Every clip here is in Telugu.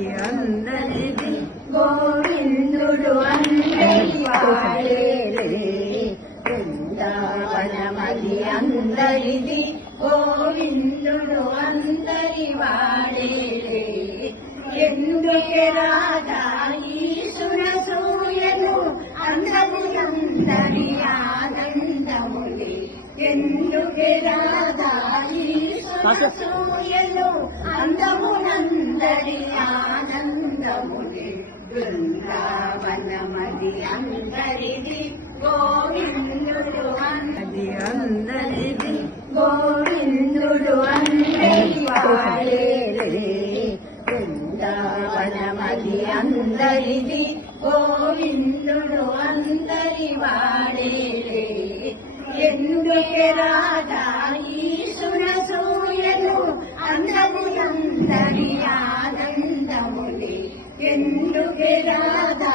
అది అందరిది గోవిందుడు అందరి వాడేలే బృందావనమది అందరిది గోవిందుడు అందరి వాడేలే ఎందుకే రాధా ఈశ్వర సూయను అందములందరి ఆనందములే ఎందుకే రాధా ఈశ్వర సూయను అందములందరి ఆనందములే బృందావనమది అందరిది గోవిందుడు అది అందరిది గోవిందుడు అందరి వాడేలే బృందావనమది అందరిది గోవిందుడు అందరి వాడేలే ఎందుకే రాధా ఈశ్వర సూయను అందములందరి ఆనందములే ఎందుకే రాధా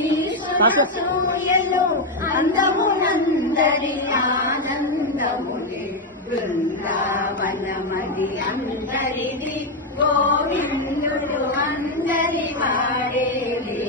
ఈశ్వర సూయను అందములందరి ఆనందములే బృందావనమది అందరిది గోవిందుడు అందరి వాడేలే